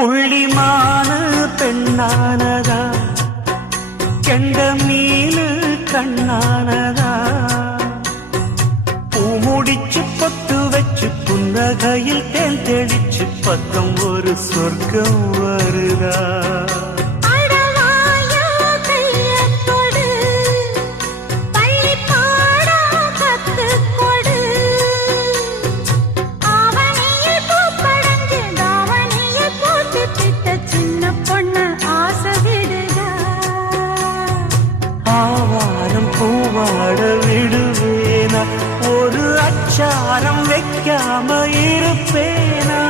புள்ளிமான பெண்ணானதா கெண்ட மீனு கண்ணானதா பூ முடிச்சு பொட்டு வச்சு புன்னகையில் தேன் தெளிச்சு பக்கம் ஒரு சொர்க்கம் வருதா பூவாட விடுவேனா ஒரு அச்சாரம் வைக்காம இருப்பேனா